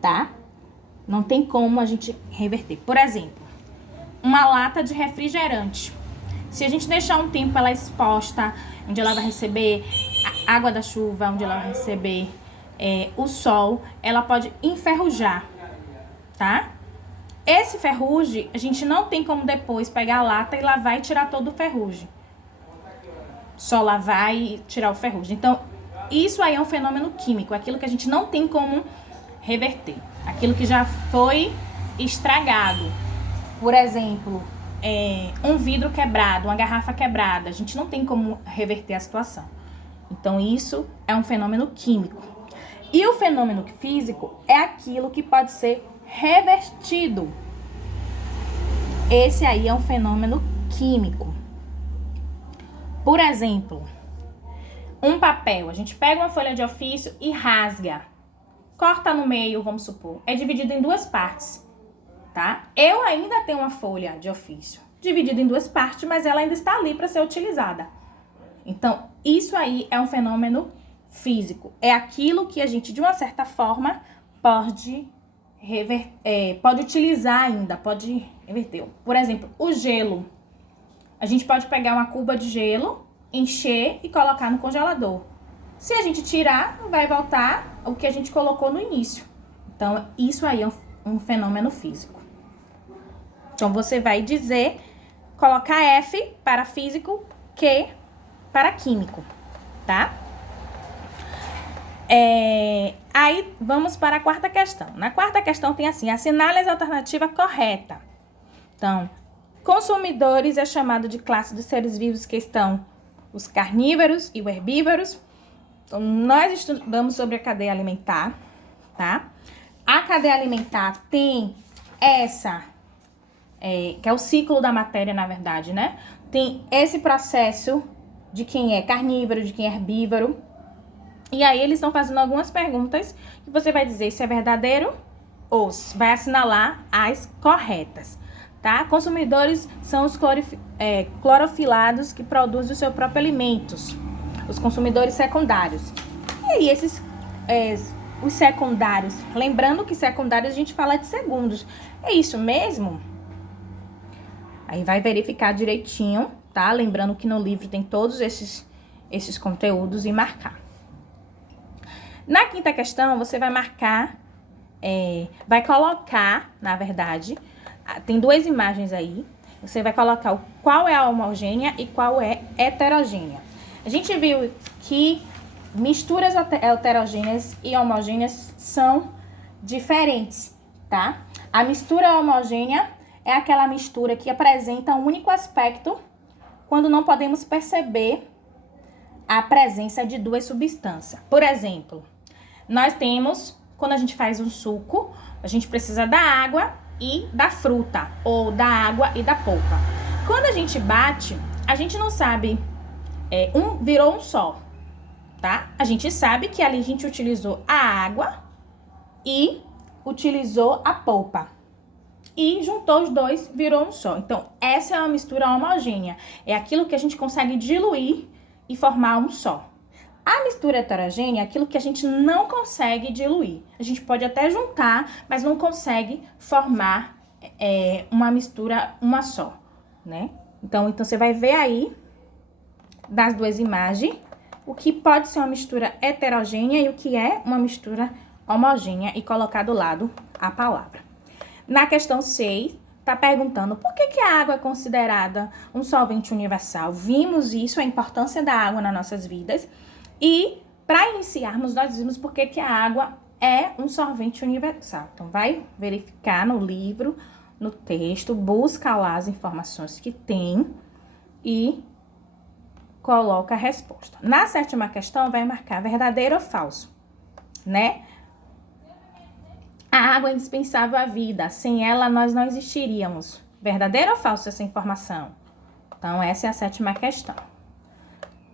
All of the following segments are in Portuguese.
tá? Não tem como a gente reverter. Por exemplo, uma lata de refrigerante. Se a gente deixar um tempo ela exposta, onde ela vai receber a água da chuva, onde ela vai receber o sol, ela pode enferrujar, tá? Esse ferrugem, a gente não tem como depois pegar a lata e lavar e tirar todo o ferrugem. Só lavar e tirar o ferrugem. Então, isso aí é um fenômeno químico, aquilo que a gente não tem como reverter. Aquilo que já foi estragado. Por exemplo, um vidro quebrado, uma garrafa quebrada. A gente não tem como reverter a situação. Então, isso é um fenômeno químico. E o fenômeno físico é aquilo que pode ser revertido. Esse aí é um fenômeno químico. Por exemplo, um papel. A gente pega uma folha de ofício e rasga. Corta no meio, vamos supor. É dividido em duas partes, tá? Eu ainda tenho uma folha de ofício dividida em duas partes, mas ela ainda está ali para ser utilizada. Então, isso aí é um fenômeno físico. É aquilo que a gente, de uma certa forma, pode utilizar ainda, pode reverter. Por exemplo, o gelo. A gente pode pegar uma cuba de gelo, encher e colocar no congelador. Se a gente tirar, vai voltar o que a gente colocou no início. Então, isso aí é um fenômeno físico. Então, você vai dizer, colocar F para físico, Q para químico, tá? Aí, vamos para a quarta questão. Na quarta questão tem assim, assinale a alternativa correta. Então, consumidores é chamado de classe dos seres vivos que estão os carnívoros e os herbívoros. Então, nós estudamos sobre a cadeia alimentar, tá? A cadeia alimentar tem essa, que é o ciclo da matéria, na verdade, né? Tem esse processo de quem é carnívoro, de quem é herbívoro. E aí, eles estão fazendo algumas perguntas que você vai dizer se é verdadeiro ou vai assinalar as corretas, tá? Consumidores são os clorofilados que produzem o seu próprio alimentos. Os consumidores secundários. E aí, os secundários. Lembrando que secundários a gente fala de segundos. É isso mesmo? Aí vai verificar direitinho, tá? Lembrando que no livro tem todos esses conteúdos e marcar. Na quinta questão, você vai marcar, vai colocar, na verdade, tem duas imagens aí. Você vai colocar qual é a homogênea e qual é heterogênea. A gente viu que misturas heterogêneas e homogêneas são diferentes, tá? A mistura homogênea é aquela mistura que apresenta um único aspecto quando não podemos perceber a presença de duas substâncias. Por exemplo, nós temos, quando a gente faz um suco, a gente precisa da água e da fruta, ou da água e da polpa. Quando a gente bate, a gente não sabe, virou um só, tá? A gente sabe que ali a gente utilizou a água e utilizou a polpa. E juntou os dois, virou um só. Então, essa é uma mistura homogênea. É aquilo que a gente consegue diluir e formar um só. A mistura heterogênea é aquilo que a gente não consegue diluir. A gente pode até juntar, mas não consegue formar uma mistura, uma só, né? Então, você vai ver aí, das duas imagens, o que pode ser uma mistura heterogênea e o que é uma mistura homogênea e colocar do lado a palavra. Na questão 6, está perguntando por que a água é considerada um solvente universal. Vimos isso, a importância da água nas nossas vidas. E, para iniciarmos, nós vimos por que a água é um solvente universal. Então, vai verificar no livro, no texto, busca lá as informações que tem e coloca a resposta. Na sétima questão, vai marcar verdadeiro ou falso, né? A água é indispensável à vida. Sem ela, nós não existiríamos. Verdadeiro ou falso essa informação? Então, essa é a sétima questão.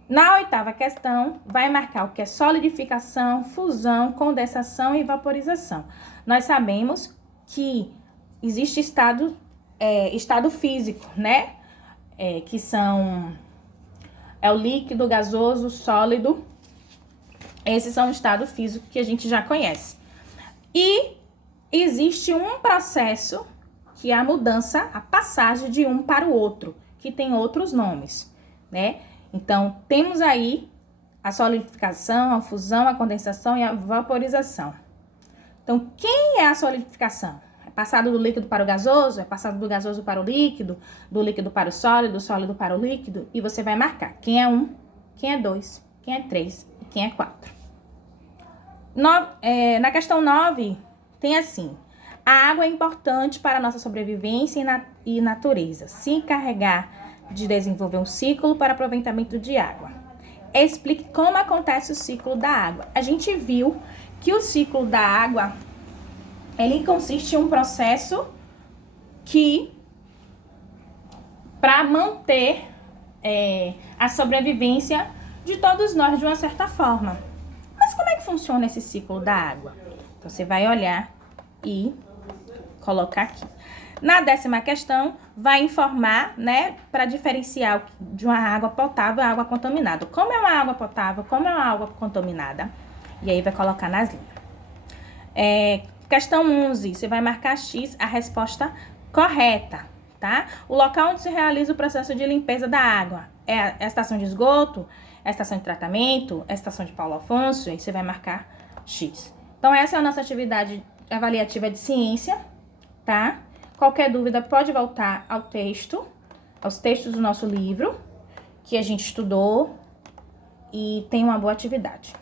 Na oitava questão, vai marcar o que é solidificação, fusão, condensação e vaporização. Nós sabemos que existe estado físico, né? Que são o líquido, gasoso, sólido. Esses são o estado físico que a gente já conhece. E existe um processo que é a mudança, a passagem de um para o outro, que tem outros nomes, né? Então, temos aí a solidificação, a fusão, a condensação e a vaporização. Então, quem é a solidificação? É passado do líquido para o gasoso? É passado do gasoso para o líquido? Do líquido para o sólido? Do sólido para o líquido? E você vai marcar quem é 1, quem é 2, quem é 3 e quem é 4. Na questão 9, tem assim: a água é importante para a nossa sobrevivência e natureza. Se encarregar de desenvolver um ciclo para aproveitamento de água. Explique como acontece o ciclo da água. A gente viu que o ciclo da água, ele consiste em um processo que, para manter a sobrevivência de todos nós de uma certa forma. Mas como é que funciona esse ciclo da água? Então, você vai olhar e colocar aqui. Na 10ª questão, vai informar, né, para diferenciar de uma água potável e água contaminada. Como é uma água potável, como é uma água contaminada. E aí vai colocar nas linhas. Questão 11, você vai marcar X, a resposta correta, tá? O local onde se realiza o processo de limpeza da água é a estação de esgoto, é a estação de tratamento, é a estação de Paulo Afonso, aí você vai marcar X. Então, essa é a nossa atividade avaliativa de ciência, tá? Qualquer dúvida pode voltar aos textos do nosso livro, que a gente estudou, e tenha uma boa atividade.